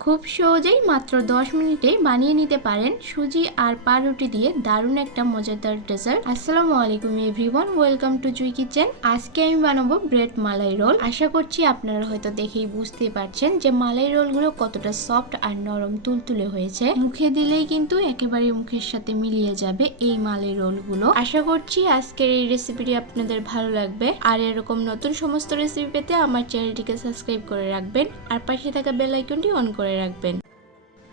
খুব সহজেই মাত্র 10 মিনিটে বানিয়ে নিতে পারেন সুজি আর পাউরুটি দিয়ে দারুণ একটা মজাদার ডেজার্ট। আসসালামু আলাইকুম everyone, welcome to Jui kitchen. আজকে আমি বানাবো ব্রেড মালাই রোল। আশা করছি আপনারা হয়তো দেখেই বুঝতেই পারছেন যে মালাই রোলগুলো কতটা সফট আর নরম তুলতুলে হয়েছে। মুখে দিলেই কিন্তু একেবারে মুখের সাথে মিলিয়ে যাবে এই মালাই রোলগুলো। আশা করছি আজকের এই রেসিপিটি আপনাদের ভালো লাগবে। আর এরকম নতুন সমস্ত রেসিপি পেতে আমার চ্যানেলটিকে সাবস্ক্রাইব করে রাখবেন আর পাশে থাকা বেল আইকনটি অন করে রাখবেন।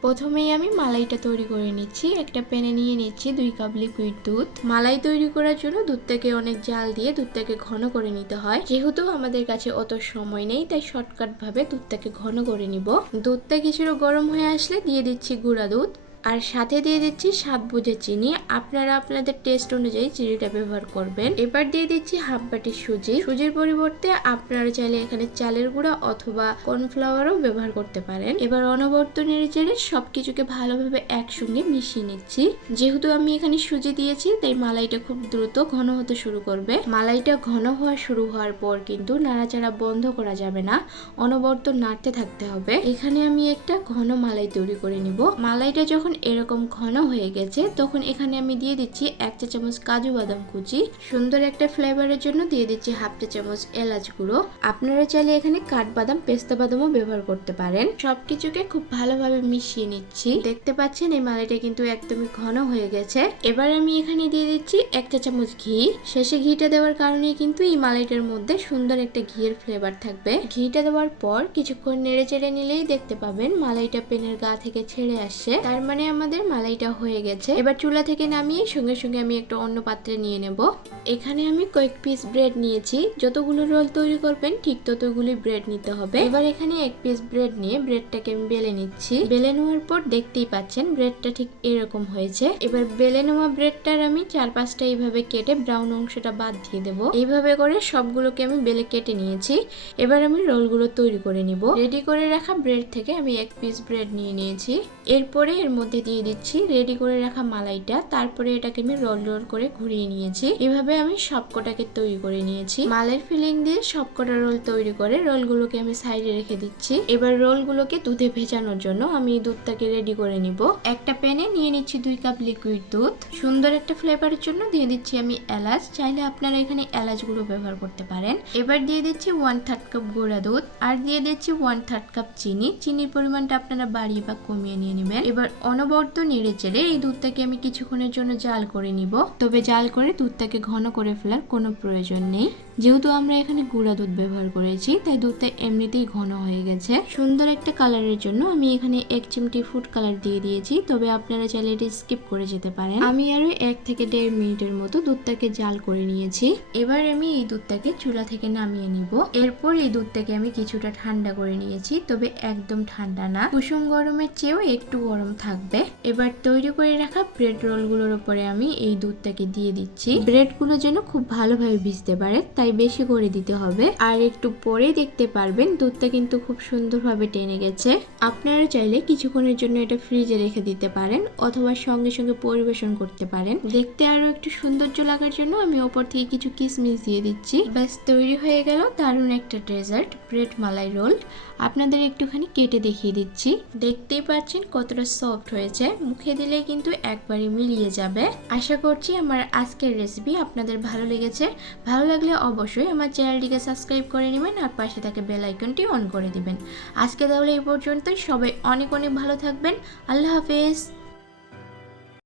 প্রথমেই আমি মালাইটা তৈরি করে নিচ্ছি। একটা প্যানে নিয়ে নিচ্ছি 2 কাপ লিকুইড দুধ। মালাই তৈরি করার জন্য দুধটাকে অনেক জাল দিয়ে দুধটাকে ঘন করে নিতে হয়। যেহেতু আমাদের কাছে অত সময় নেই তাই শর্টকাট ভাবে দুধটাকে ঘন করে নিব। দুধটা কিছুটা গরম হয়ে আসলে দিয়ে দিচ্ছি গুঁড়া দুধ আর সাথে দিয়ে দিচ্ছি স্বাদ বুঝে চিনি। আপনারা আপনাদের টেস্ট অনুযায়ী চিনিটা ব্যবহার করবেন। এবার দিয়ে দিচ্ছি হাফ বাটি সুজি। সুজির পরিবর্তে আপনারা চাইলে এখানে চালের গুঁড়া অথবা কর্নফ্লাওয়ারও ব্যবহার করতে পারেন। এবার অনবরত নেড়ে সবকিছুকে ভালোভাবে একসঙ্গে মিশিয়ে নিচ্ছি। যেহেতু আমি এখানে সুজি দিয়েছি তাই মালাইটা খুব দ্রুত ঘন হতে শুরু করবে। মালাইটা ঘন হওয়া শুরু হওয়ার পর কিন্তু নাড়াচাড়া বন্ধ করা যাবে না, অনবরত নাড়তে থাকতে হবে। এখানে আমি একটা ঘন মালাই তৈরি করে নিব। মালাইটা যখন এরকম ঘন হয়ে গেছে তখন এখানে আমি দিয়ে দিচ্ছি 1 চা চামচ কাজু বাদাম কুচি। সুন্দর একটা ফ্লেভারের জন্য দিয়ে দিচ্ছি হাফ চা চামচ এলাচ গুঁড়ো। আপনারা চাইলে এখানে কাঠবাদাম পেস্তা বাদামও ব্যবহার করতে পারেন। সবকিছুকে খুব ভালোভাবে মিশিয়ে নিচ্ছি। দেখতে পাচ্ছেন এই মালাইটা কিন্তু একদমই ঘন হয়ে গেছে। এবার আমি এখানে দিয়ে দিচ্ছি 1 চা চামচ ঘি। শেষে ঘিটা দেওয়ার কারণে কিন্তু এই মালাইটার মধ্যে সুন্দর একটা ঘিয়ের ফ্লেভার থাকবে। ঘিটা দেওয়ার পর কিছুক্ষণ নেড়ে চেড়ে নিলেই দেখতে পাবেন মালাইটা প্যানের গা থেকে ছেড়ে আসছে। তার মানে আমাদের মালাইটা হয়ে গেছে। এবার চুলা থেকে নামিয়ে সঙ্গে সঙ্গে আমি একটা অন্য পাত্রে নিয়ে নেব। এখানে আমি কয়েক পিস ব্রেড নিয়েছি। যতগুলো রোল তৈরি করবেন ঠিক ততগুলি ব্রেড নিতে হবে। এবার এখানে 1 পিস ব্রেড নিয়ে ব্রেডটাকে আমি বেলে নিচ্ছি। বেলে নেওয়ার পর দেখতেই পাচ্ছেন ব্রেডটা ঠিক এরকম হয়েছে। এবার বেলে নেওয়া ব্রেডটার আমি 4-5টা এইভাবে কেটে ব্রাউন অংশটা বাদ দিয়ে দেব। এইভাবে করে সবগুলোকে আমি বেলে কেটে নিয়েছি। এবার আমি রোলগুলো তৈরি করে নিব। রেডি করে রাখা ব্রেড থেকে আমি 1 পিস ব্রেড নিয়ে নিয়েছি। এরপরে এর মধ্যে দিয়ে দিচ্ছি রেডি করে রাখা মালাইটা। তারপরে এটাকে আমি রোল রোল করে ঘুরিয়ে নিয়েছি। এভাবে আমি সবকটাকে তৈরি করে নিয়েছি। মালের ফিলিং দিয়ে সবকটা রোল তৈরি করে রোলগুলোকে আমি সাইডে রেখে দিচ্ছি। এবার রোলগুলোকে দুধে ভেজানোর জন্য আমি দুধটাকে রেডি করে নিব। একটা প্যানে নিয়ে নিচ্ছি 2 কাপ লিকুইড দুধ। সুন্দর একটা ফ্লেভারের জন্য দিয়ে দিচ্ছি আমি এলাচ। চাইলে আপনারা এখানে এলাচ গুঁড়ো ব্যবহার করতে পারেন। এবার দিয়ে দিচ্ছি 1/3 কাপ গুঁড়া দুধ আর দিয়ে দিচ্ছি 1/3 কাপ চিনি। চিনির পরিমাণটা আপনারা বাড়িয়ে বা কমিয়ে নিয়ে নেবেন। এবার অনবরত নেড়ে চেড়ে এই দুধটাকে আমি কিছুক্ষণের জন্য জাল করে নিব। তবে জাল করে দুধটাকে ঘন করে ফেলার কোনো প্রয়োজন নেই। যেহেতু আমরা এখানে গুঁড়া দুধ ব্যবহার করেছি তাই দুধটা এমনিতেই ঘন হয়ে গেছে। সুন্দর একটা কালারের জন্য আমি এখানে 1 চিমটি ফুড কালার দিয়ে দিয়েছি। তবে আপনারা চাইলে এটি স্কিপ করে যেতে পারেন। আমি আরো 1 থেকে 1.5 মিনিটের মতো দুধটাকে জাল করে নিয়েছি। এবার আমি এই দুধটাকে চুলা থেকে নামিয়ে নিব। এরপর এই দুধটাকে আমি কিছুটা ঠান্ডা করে নিয়েছি। তবে একদম ঠান্ডা না, কুসুম গরমের চেয়েও একটু গরম থাকবে। এবার তৈরি করে রাখা ব্রেড রোলগুলোর উপরে আমি এই দুধটাকে দিয়ে দিচ্ছি। ব্রেডগুলো যেন খুব ভালোভাবে ভিজতে পারে তাই বেশি করে দিতে হবে। আর একটু পরে দেখতে পারবেন দুধটা কিন্তু খুব সুন্দরভাবে টেনে গেছে। আপনারা চাইলে কিছুক্ষণের জন্য এটা ফ্রিজে রেখে দিতে পারেন অথবা সঙ্গে সঙ্গে পরিবেশন করতে পারেন। দেখতে আরো একটু সৌন্দর্য লাগার জন্য আমি ওপর থেকে কিছু কিশমিশ দিয়ে দিচ্ছি। ব্যাস তৈরি হয়ে গেল দারুণ একটা ডেজার্ট ব্রেড মালাই রোল। আপনাদের একটুখানি কেটে দেখিয়ে দিচ্ছি। দেখতেই পাচ্ছেন কতটা সফট হয়েছে। মুখে দিলে কিন্তু একবারে মিলিয়ে যাবে। আশা করছি আমার আজকের রেসিপি আপনাদের ভালো লেগেছে। ভালো লাগলে অবশ্যই আমার চ্যানেলটিকে সাবস্ক্রাইব করে নেবেন আর পাশে থাকা বেল আইকনটি অন করে দিবেন। আজকে তাহলে এই পর্যন্তই। সবাই অনেক অনেক ভালো থাকবেন। আল্লাহ হাফেজ।